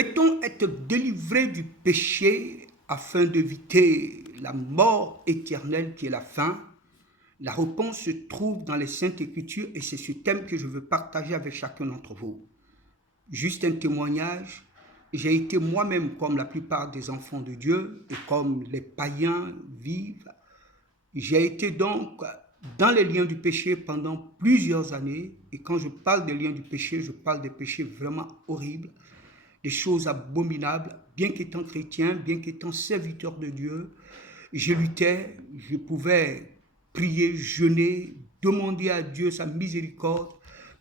Peut-on être délivré du péché afin d'éviter la mort éternelle qui est la fin? La réponse se trouve dans les Saintes Écritures et c'est ce thème que je veux partager avec chacun d'entre vous. Juste un témoignage, j'ai été moi-même comme la plupart des enfants de Dieu et comme les païens vivent. J'ai été donc dans les liens du péché pendant plusieurs années et quand je parle des liens du péché, je parle des péchés vraiment horribles, des choses abominables. Bien qu'étant chrétien, bien qu'étant serviteur de Dieu, je luttais, je pouvais prier, jeûner, demander à Dieu sa miséricorde,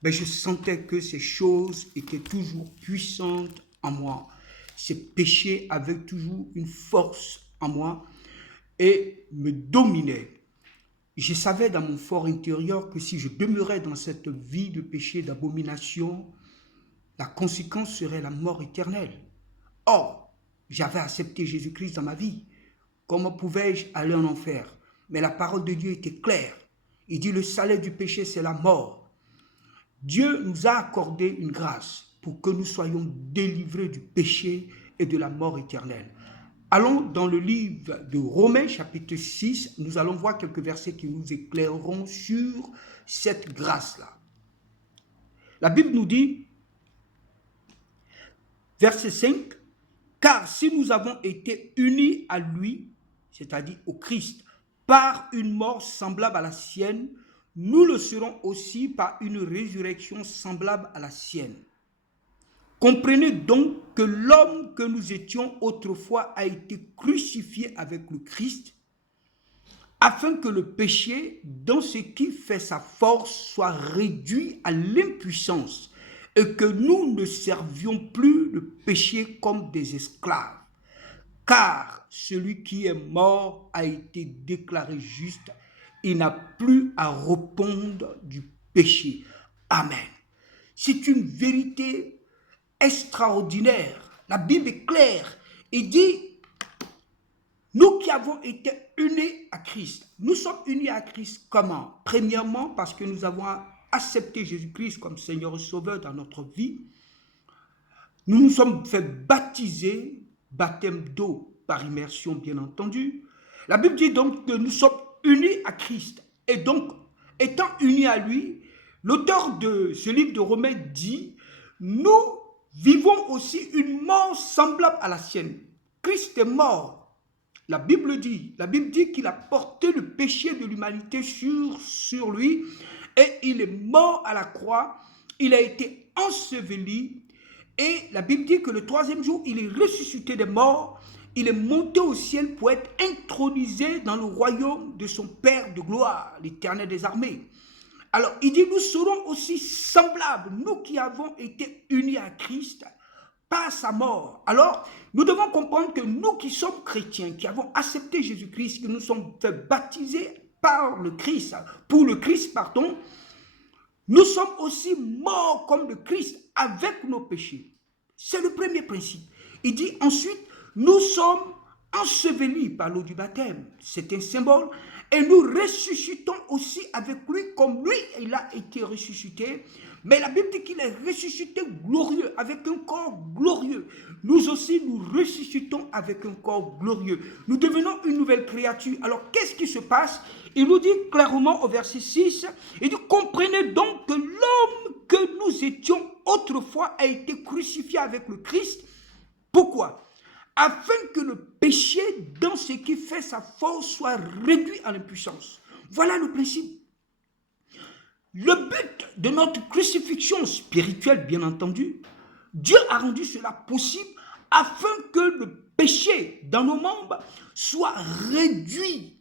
mais je sentais que ces choses étaient toujours puissantes en moi. Ces péchés avaient toujours une force en moi et me dominaient. Je savais dans mon fort intérieur que si je demeurais dans cette vie de péché, d'abomination, la conséquence serait la mort éternelle. Or, j'avais accepté Jésus-Christ dans ma vie. Comment pouvais-je aller en enfer? Mais la parole de Dieu était claire. Il dit le salaire du péché, c'est la mort. Dieu nous a accordé une grâce pour que nous soyons délivrés du péché et de la mort éternelle. Allons dans le livre de Romains, chapitre 6, nous allons voir quelques versets qui nous éclaireront sur cette grâce-là. La Bible nous dit, verset 5, « Car si nous avons été unis à lui, c'est-à-dire au Christ, par une mort semblable à la sienne, nous le serons aussi par une résurrection semblable à la sienne. Comprenez donc que l'homme que nous étions autrefois a été crucifié avec le Christ, afin que le péché, dans ce qui fait sa force, soit réduit à l'impuissance, et que nous ne servions plus le péché comme des esclaves. Car celui qui est mort a été déclaré juste, il n'a plus à répondre du péché. » Amen. C'est une vérité extraordinaire. La Bible est claire. Il dit, nous qui avons été unis à Christ, nous sommes unis à Christ comment? Premièrement, parce que nous avons accepté Jésus-Christ comme Seigneur et Sauveur dans notre vie. Nous nous sommes fait baptiser, baptême d'eau par immersion bien entendu. La Bible dit donc que nous sommes unis à Christ. Et donc, étant unis à lui, l'auteur de ce livre de Romains dit, nous vivons aussi une mort semblable à la sienne. Christ est mort. La Bible dit qu'il a porté le péché de l'humanité sur lui et il est mort à la croix. Il a été enseveli. Et la Bible dit que le troisième jour, il est ressuscité des morts, il est monté au ciel pour être intronisé dans le royaume de son Père de gloire, l'Éternel des armées. Alors, il dit, nous serons aussi semblables, nous qui avons été unis à Christ par sa mort. Alors, nous devons comprendre que nous qui sommes chrétiens, qui avons accepté Jésus-Christ, que nous sommes fait baptiser par le Christ, pour le Christ, pardon, nous sommes aussi morts comme le Christ avec nos péchés. C'est le premier principe. Il dit ensuite, nous sommes ensevelis par l'eau du baptême. C'est un symbole. Et nous ressuscitons aussi avec lui, comme lui, il a été ressuscité. Mais la Bible dit qu'il est ressuscité glorieux, avec un corps glorieux. Nous aussi, nous ressuscitons avec un corps glorieux. Nous devenons une nouvelle créature. Alors, qu'est-ce qui se passe? Il nous dit clairement au verset 6, il dit, comprenez donc que l'homme que nous étions autrefois a été crucifié avec le Christ. Pourquoi? Afin que le péché, dans ce qui fait sa force, soit réduit à l'impuissance. Voilà le principe. Le but de notre crucifixion spirituelle, bien entendu, Dieu a rendu cela possible afin que le péché dans nos membres soit réduit,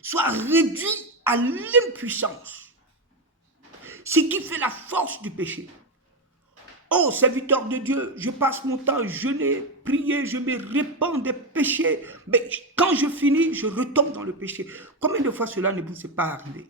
soit réduit à l'impuissance. Ce qui fait la force du péché. Oh, serviteur de Dieu, je passe mon temps à jeûner, prier, je me répands des péchés, mais quand je finis, je retombe dans le péché. Combien de fois cela ne vous est pas arrivé?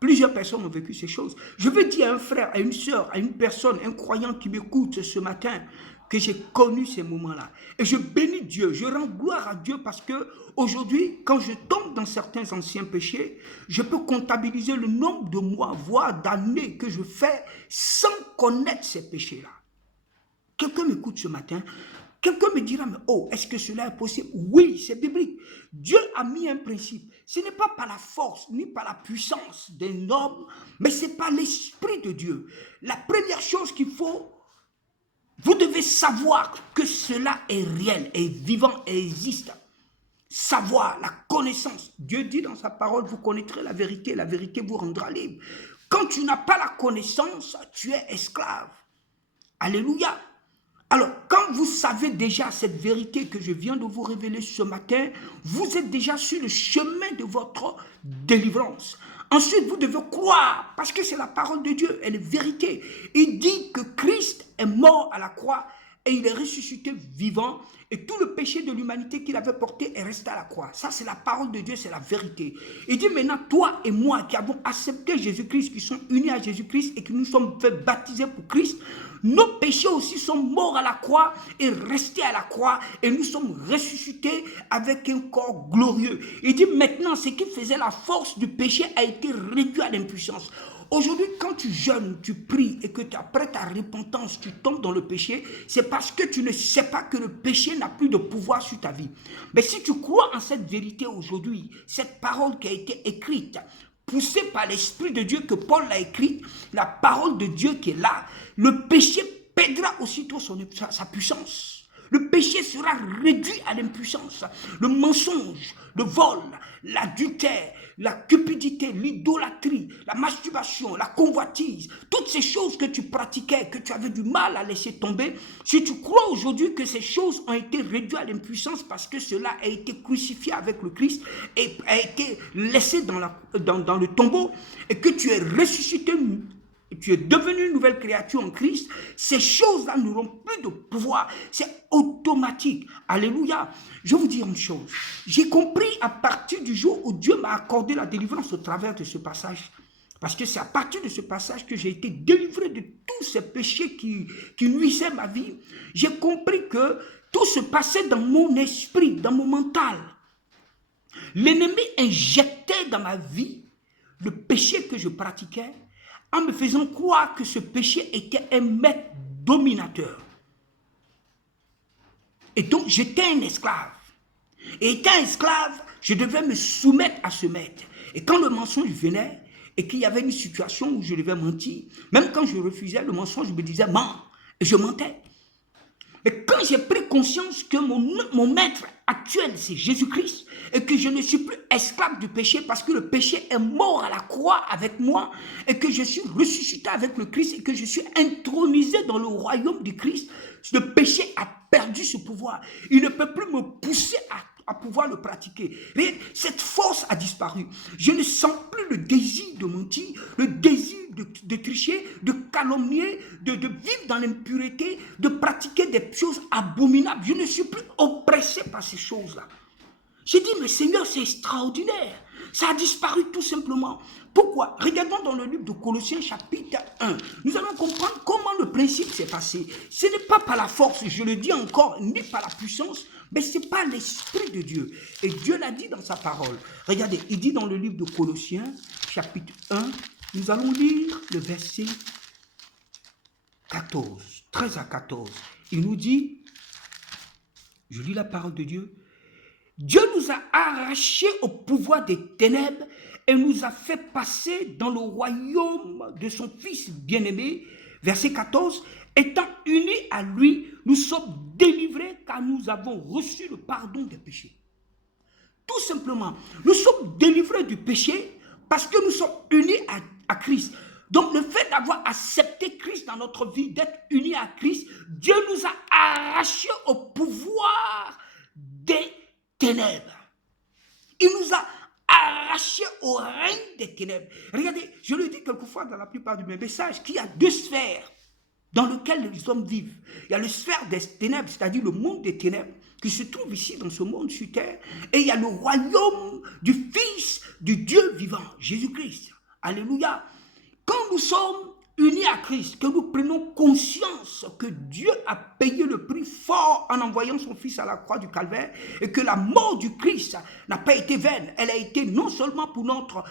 Plusieurs personnes ont vécu ces choses. Je veux dire à un frère, à une soeur, à une personne, un croyant qui m'écoute ce matin, que j'ai connu ces moments-là. Et je bénis Dieu, je rends gloire à Dieu parce que aujourd'hui, quand je tombe dans certains anciens péchés, je peux comptabiliser le nombre de mois, voire d'années que je fais sans connaître ces péchés-là. quelqu'un m'écoute ce matin, quelqu'un me dira, mais oh, est-ce que cela est possible? Oui, c'est biblique. Dieu a mis un principe. Ce n'est pas par la force, ni par la puissance d'un homme, mais c'est par l'Esprit de Dieu. La première chose qu'il faut, vous devez savoir que cela est réel, est vivant et existe. Savoir, la connaissance. Dieu dit dans sa parole, vous connaîtrez la vérité vous rendra libre. Quand tu n'as pas la connaissance, tu es esclave. Alléluia. Alors, quand vous savez déjà cette vérité que je viens de vous révéler ce matin, vous êtes déjà sur le chemin de votre délivrance. Ensuite, vous devez croire, parce que c'est la parole de Dieu, elle est vérité. Il dit que Christ est mort à la croix et il est ressuscité vivant. Et tout le péché de l'humanité qu'il avait porté est resté à la croix. Ça, c'est la parole de Dieu, c'est la vérité. Il dit maintenant, toi et moi qui avons accepté Jésus-Christ, qui sont unis à Jésus-Christ et qui nous sommes fait baptiser pour Christ, nos péchés aussi sont morts à la croix et restés à la croix. Et nous sommes ressuscités avec un corps glorieux. Il dit maintenant, ce qui faisait la force du péché a été réduit à l'impuissance. Aujourd'hui, quand tu jeûnes, tu pries et que après ta repentance, tu tombes dans le péché, c'est parce que tu ne sais pas que le péché n'a plus de pouvoir sur ta vie. Mais si tu crois en cette vérité aujourd'hui, cette parole qui a été écrite, poussée par l'Esprit de Dieu que Paul l'a écrite, la parole de Dieu qui est là, le péché perdra aussitôt sa puissance. Le péché sera réduit à l'impuissance. Le mensonge, le vol, l'adultère, la cupidité, l'idolâtrie, la masturbation, la convoitise, toutes ces choses que tu pratiquais, que tu avais du mal à laisser tomber, si tu crois aujourd'hui que ces choses ont été réduites à l'impuissance parce que cela a été crucifié avec le Christ et a été laissé dans le tombeau et que tu es ressuscité, tu es devenu une nouvelle créature en Christ, ces choses-là n'auront plus de pouvoir. C'est automatique. Alléluia. Je vais vous dire une chose. J'ai compris à partir du jour où Dieu m'a accordé la délivrance au travers de ce passage. Parce que c'est à partir de ce passage que j'ai été délivré de tous ces péchés qui nuisaient ma vie. J'ai compris que tout se passait dans mon esprit, dans mon mental. L'ennemi injectait dans ma vie le péché que je pratiquais, en me faisant croire que ce péché était un maître dominateur. Et donc, j'étais un esclave. Et étant esclave, je devais me soumettre à ce maître. Et quand le mensonge venait, et qu'il y avait une situation où je devais mentir, même quand je refusais le mensonge, je me disais, mens. Et je mentais. Et quand j'ai pris conscience que mon maître actuel, c'est Jésus-Christ, et que je ne suis plus esclave du péché parce que le péché est mort à la croix avec moi, et que je suis ressuscité avec le Christ, et que je suis intronisé dans le royaume du Christ, le péché a perdu ce pouvoir. Il ne peut plus me pousser à pouvoir le pratiquer. Cette force a disparu. Je ne sens plus le désir de mentir, le désir de tricher, de calomnier, de vivre dans l'impureté, de pratiquer des choses abominables. Je ne suis plus oppressé par ces choses-là. J'ai dit, mais Seigneur, c'est extraordinaire. Ça a disparu tout simplement. Pourquoi? Regardons dans le livre de Colossiens chapitre 1. Nous allons comprendre comment le principe s'est passé. Ce n'est pas par la force, je le dis encore, ni par la puissance, mais c'est par l'Esprit de Dieu. Et Dieu l'a dit dans sa parole. Regardez, il dit dans le livre de Colossiens chapitre 1, nous allons lire le verset 14, 13 à 14. Il nous dit, je lis la parole de Dieu, Dieu nous a arrachés au pouvoir des ténèbres et nous a fait passer dans le royaume de son Fils bien-aimé. Verset 14, étant unis à lui, nous sommes délivrés car nous avons reçu le pardon des péchés. Tout simplement, nous sommes délivrés du péché parce que nous sommes unis à Christ. Donc le fait d'avoir accepté Christ dans notre vie, d'être unis à Christ, Dieu nous a arrachés au pouvoir des ténèbres. Il nous a arrachés au règne des ténèbres. Regardez, je le dis quelquefois dans la plupart de mes messages, qu'il y a deux sphères dans lesquelles les hommes vivent. Il y a la sphère des ténèbres, c'est-à-dire le monde des ténèbres, qui se trouve ici dans ce monde sur terre, et il y a le royaume du Fils du Dieu vivant, Jésus-Christ. Alléluia. Quand nous sommes unis à Christ, que nous prenons conscience que Dieu a payé le prix fort en envoyant son Fils à la croix du Calvaire, et que la mort du Christ n'a pas été vaine, elle a été non seulement pour notre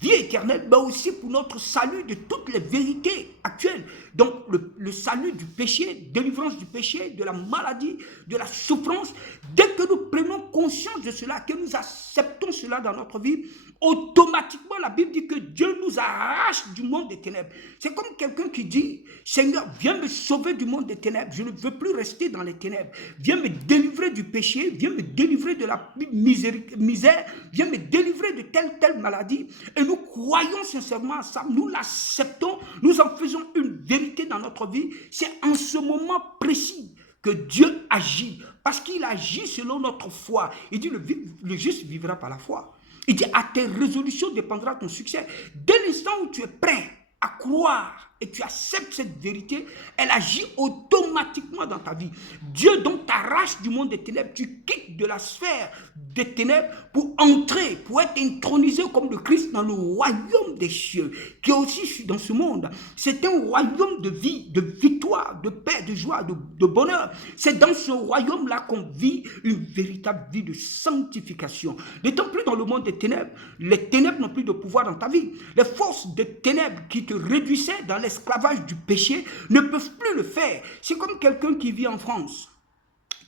vie éternelle, mais aussi pour notre salut de toutes les vérités actuelles. Donc le salut du péché, délivrance du péché, de la maladie, de la souffrance. Dès que nous prenons conscience de cela, que nous acceptons cela dans notre vie, automatiquement la Bible dit que Dieu nous arrache du monde des ténèbres. C'est comme quelqu'un qui dit, Seigneur, viens me sauver du monde des ténèbres, je ne veux plus rester dans les ténèbres, viens me délivrer du péché, viens me délivrer de la misère, viens me délivrer de telle maladie. Et nous croyons sincèrement à ça, nous l'acceptons, nous en faisons une vérité dans notre vie. C'est en ce moment précis que Dieu agit, parce qu'il agit selon notre foi. Il dit, le juste vivra par la foi. Il dit, à tes résolutions dépendra ton succès. Dès l'instant où tu es prêt à croire et tu acceptes cette vérité, elle agit automatiquement dans ta vie. Dieu donc t'arrache du monde des ténèbres, tu quittes de la sphère des ténèbres pour entrer, pour être intronisé comme le Christ dans le royaume des cieux, qui est aussi dans ce monde. C'est un royaume de vie, de victoire, de paix, de joie, de bonheur. C'est dans ce royaume-là qu'on vit une véritable vie de sanctification. D'autant plus dans le monde des ténèbres, les ténèbres n'ont plus de pouvoir dans ta vie. Les forces des ténèbres qui te réduisaient dans l'esclavage du péché ne peuvent plus le faire. C'est comme quelqu'un qui vit en France,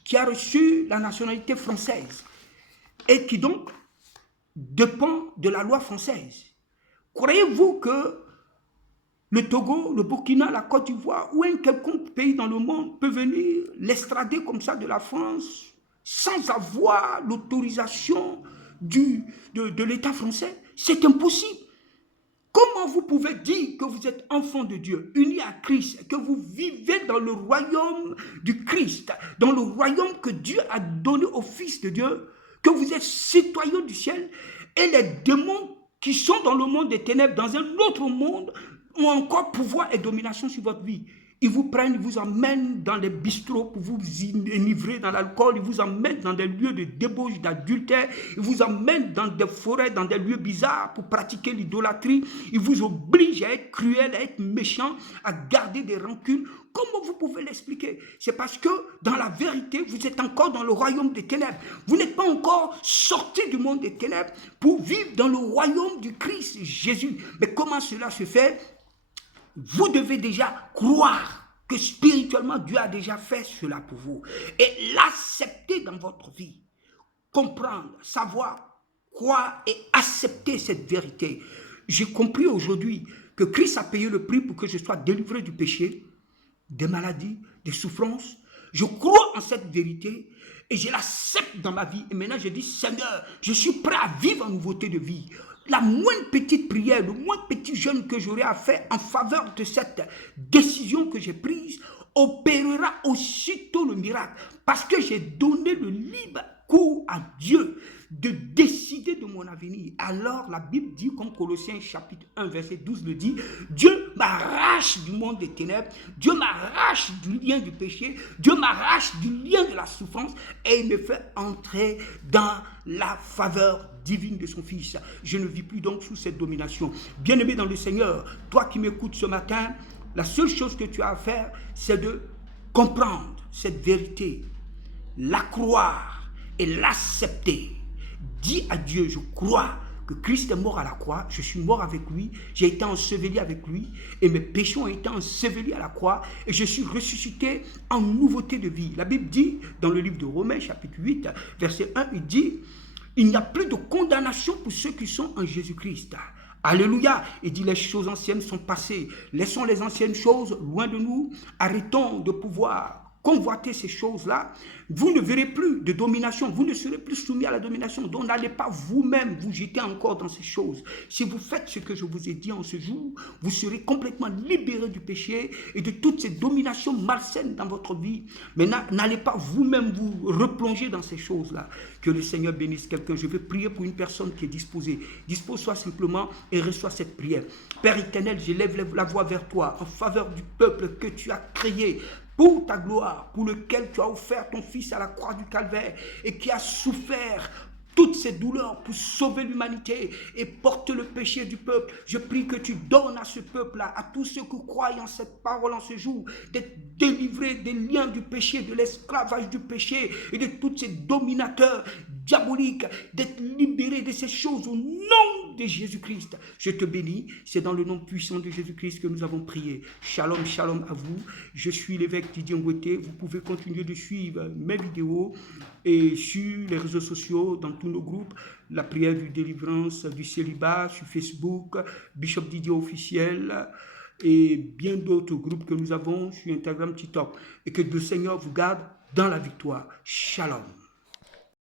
qui a reçu la nationalité française et qui donc dépend de la loi française. Croyez-vous que le Togo, le Burkina, la Côte d'Ivoire ou un quelconque pays dans le monde peut venir l'extrader comme ça de la France sans avoir l'autorisation de l'État français? C'est impossible. Comment vous pouvez dire que vous êtes enfant de Dieu, unis à Christ, que vous vivez dans le royaume du Christ, dans le royaume que Dieu a donné au Fils de Dieu, que vous êtes citoyens du ciel, et les démons qui sont dans le monde des ténèbres, dans un autre monde, ont encore pouvoir et domination sur votre vie? Ils vous prennent, ils vous emmènent dans les bistrots pour vous enivrer dans l'alcool, ils vous emmènent dans des lieux de débauche, d'adultère, ils vous emmènent dans des forêts, dans des lieux bizarres pour pratiquer l'idolâtrie, ils vous obligent à être cruels, à être méchants, à garder des rancunes. Comment vous pouvez l'expliquer? C'est parce que dans la vérité, vous êtes encore dans le royaume des ténèbres. Vous n'êtes pas encore sorti du monde des ténèbres pour vivre dans le royaume du Christ Jésus. Mais comment cela se fait? Vous devez déjà croire que spirituellement Dieu a déjà fait cela pour vous et l'accepter dans votre vie. Comprendre, savoir, croire et accepter cette vérité. J'ai compris aujourd'hui que Christ a payé le prix pour que je sois délivré du péché, des maladies, des souffrances. Je crois en cette vérité et je l'accepte dans ma vie. Et maintenant je dis, Seigneur, je suis prêt à vivre en nouveauté de vie. La moindre petite prière, le moindre petit jeûne que j'aurai à faire en faveur de cette décision que j'ai prise opérera aussitôt le miracle. Parce que j'ai donné le libre cours à Dieu de décider de mon avenir. Alors la Bible dit, comme Colossiens chapitre 1 verset 12 le dit, Dieu m'arrache du monde des ténèbres, Dieu m'arrache du lien du péché, Dieu m'arrache du lien de la souffrance et il me fait entrer dans la faveur divine de son Fils. Je ne vis plus donc sous cette domination. Bien-aimé dans le Seigneur, toi qui m'écoutes ce matin, la seule chose que tu as à faire, c'est de comprendre cette vérité, la croire et l'accepter. Dis à Dieu, je crois que Christ est mort à la croix, je suis mort avec lui, j'ai été enseveli avec lui, et mes péchés ont été ensevelis à la croix, et je suis ressuscité en nouveauté de vie. La Bible dit, dans le livre de Romains, chapitre 8, verset 1, il dit, il n'y a plus de condamnation pour ceux qui sont en Jésus-Christ. Alléluia. Il dit, les choses anciennes sont passées, laissons les anciennes choses loin de nous, arrêtons de pouvoir convoiter ces choses-là, vous ne verrez plus de domination, vous ne serez plus soumis à la domination, donc n'allez pas vous-même vous jeter encore dans ces choses. Si vous faites ce que je vous ai dit en ce jour, vous serez complètement libéré du péché et de toutes ces dominations malsaines dans votre vie. Mais n'allez pas vous-même vous replonger dans ces choses-là. Que le Seigneur bénisse quelqu'un. Je vais prier pour une personne qui est disposée. Dispose-toi simplement et reçois cette prière. Père éternel, je lève la voix vers toi en faveur du peuple que tu as créé pour ta gloire, pour lequel tu as offert ton Fils à la croix du Calvaire et qui a souffert toutes ces douleurs pour sauver l'humanité et porter le péché du peuple. Je prie que tu donnes à ce peuple-là, à tous ceux qui croient en cette parole en ce jour, d'être délivrés des liens du péché, de l'esclavage du péché et de tous ces dominateurs diaboliques, d'être libérés de ces choses au nom nom de Jésus-Christ, je te bénis. C'est dans le nom puissant de Jésus-Christ que nous avons prié. Shalom, shalom à vous. Je suis l'évêque Didier Ngoueté. Vous pouvez continuer de suivre mes vidéos et sur les réseaux sociaux, dans tous nos groupes, la prière du délivrance, du célibat, sur Facebook, Bishop Didier officiel, et bien d'autres groupes que nous avons sur Instagram, TikTok. Et que le Seigneur vous garde dans la victoire. Shalom.